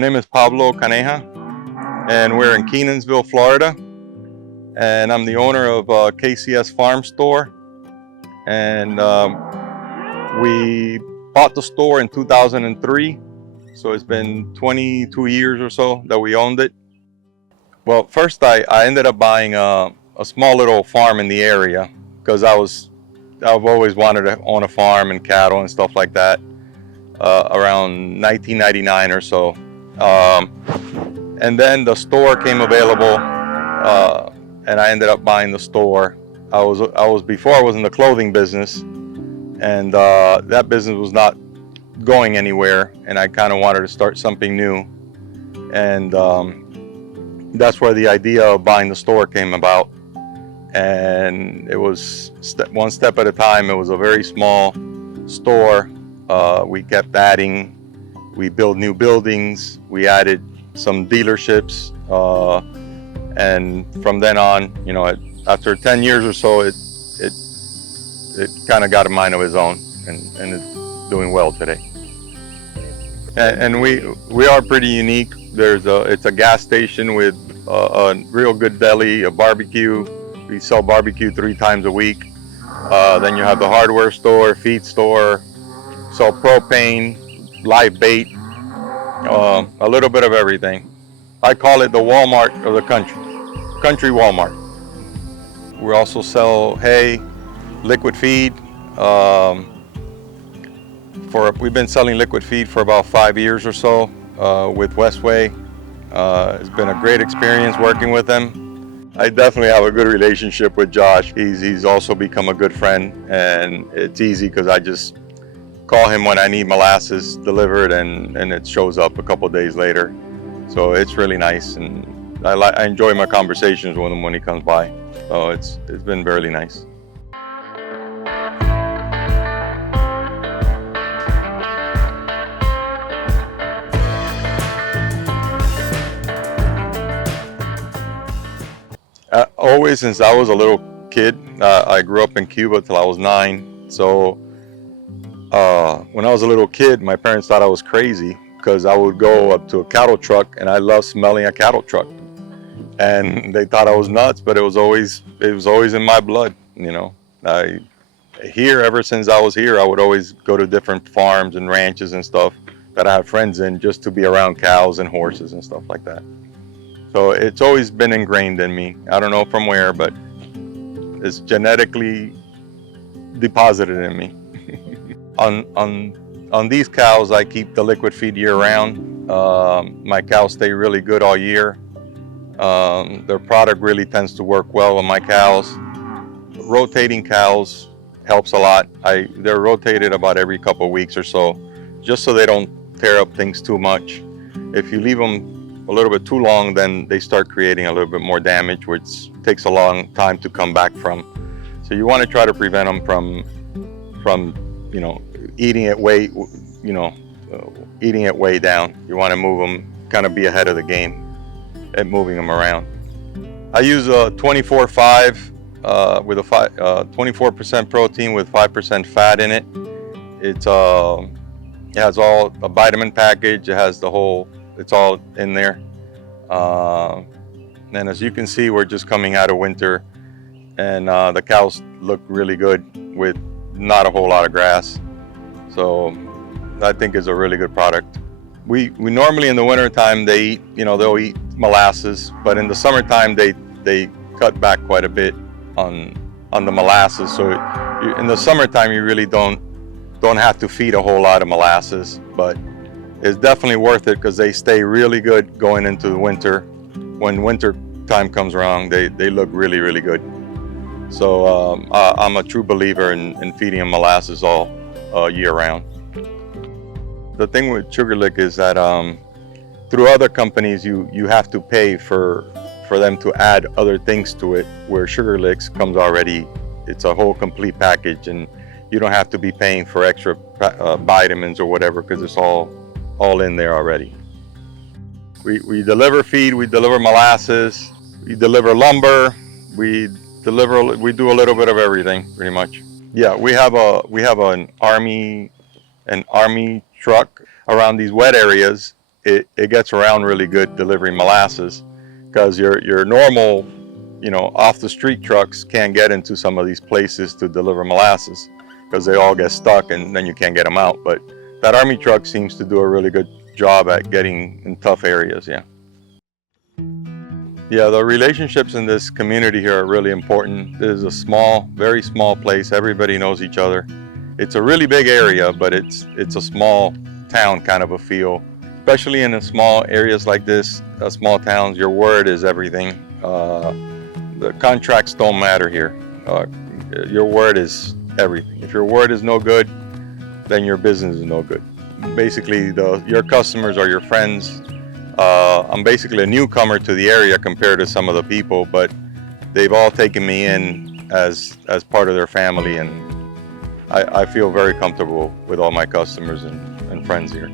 name is Pablo Caneja, and we're in Kenansville, Florida. And I'm the owner of KCS Farm Store. And we bought the store in 2003. So it's been 22 years or so that we owned it. Well, first I ended up buying a small little farm in the area because I've always wanted to own a farm and cattle and stuff like that. Around 1999 or so. And then the store came available, and I ended up buying the store. Before I was in the clothing business, and that business was not going anywhere, and I kind of wanted to start something new. And that's where the idea of buying the store came about. And it was one step at a time. It was a very small store. We kept adding. We built new buildings. We added some dealerships, and from then on, after 10 years or so, it kind of got a mind of its own, and it's doing well today. And we are pretty unique. It's a gas station with a real good deli, a barbecue. We sell barbecue 3 times a week. Then you have the hardware store, feed store, sell propane, live bait, a little bit of everything. I call it the Walmart of the country Walmart. We also sell hay, liquid feed. We've been selling liquid feed for about 5 years or so with Westway. It's been a great experience working with them. I definitely have a good relationship with Josh. He's also become a good friend, and it's easy because I just call him when I need molasses delivered, and it shows up a couple days later. So it's really nice, and I enjoy my conversations with him when he comes by. So it's been really nice. Always since I was a little kid. I grew up in Cuba till I was 9. So when I was a little kid, my parents thought I was crazy because I would go up to a cattle truck, and I loved smelling a cattle truck. And they thought I was nuts, but it was always in my blood. Ever since I was here, I would always go to different farms and ranches and stuff that I have friends in, just to be around cows and horses and stuff like that. So it's always been ingrained in me. I don't know from where, but it's genetically deposited in me. On these cows, I keep the liquid feed year round. My cows stay really good all year. Their product really tends to work well with my cows. Rotating cows helps a lot. They're rotated about every couple of weeks or so, just so they don't tear up things too much. If you leave them a little bit too long, then they start creating a little bit more damage, which takes a long time to come back from. So you want to try to prevent them from eating it way down. You want to move them, kind of be ahead of the game at moving them around. I use a 24/5 with a 24% protein with 5% fat in it. It has all a vitamin package. It has it's all in there. And as you can see, we're just coming out of winter, and the cows look really good with not a whole lot of grass. So I think it's a really good product. We normally in the wintertime, they'll eat molasses, but in the summertime they cut back quite a bit on the molasses. So in the summertime, you really don't have to feed a whole lot of molasses, but it's definitely worth it because they stay really good going into the winter. When winter time comes around, they look really, really good. So I'm a true believer in feeding them molasses all year round. The thing with Sugar Lick is that through other companies, you have to pay for them to add other things to it, where Sugar Licks comes already. It's a whole complete package, and you don't have to be paying for extra vitamins or whatever, because it's all in there already. We deliver feed, we deliver molasses, we deliver lumber, we do a little bit of everything, pretty much. Yeah, we have an army truck around these wet areas. it gets around really good delivering molasses, because your normal, off the street trucks can't get into some of these places to deliver molasses because they all get stuck and then you can't get them out. But that Army truck seems to do a really good job at getting in tough areas. Yeah, the relationships in this community here are really important. This is a small, very small place. Everybody knows each other. It's a really big area, but it's a small town kind of a feel. Especially in the small areas like this, small towns, your word is everything. The contracts don't matter here. Your word is everything. If your word is no good, then your business is no good. Basically, your customers are your friends. I'm basically a newcomer to the area compared to some of the people, but they've all taken me in as part of their family, and I feel very comfortable with all my customers and friends here.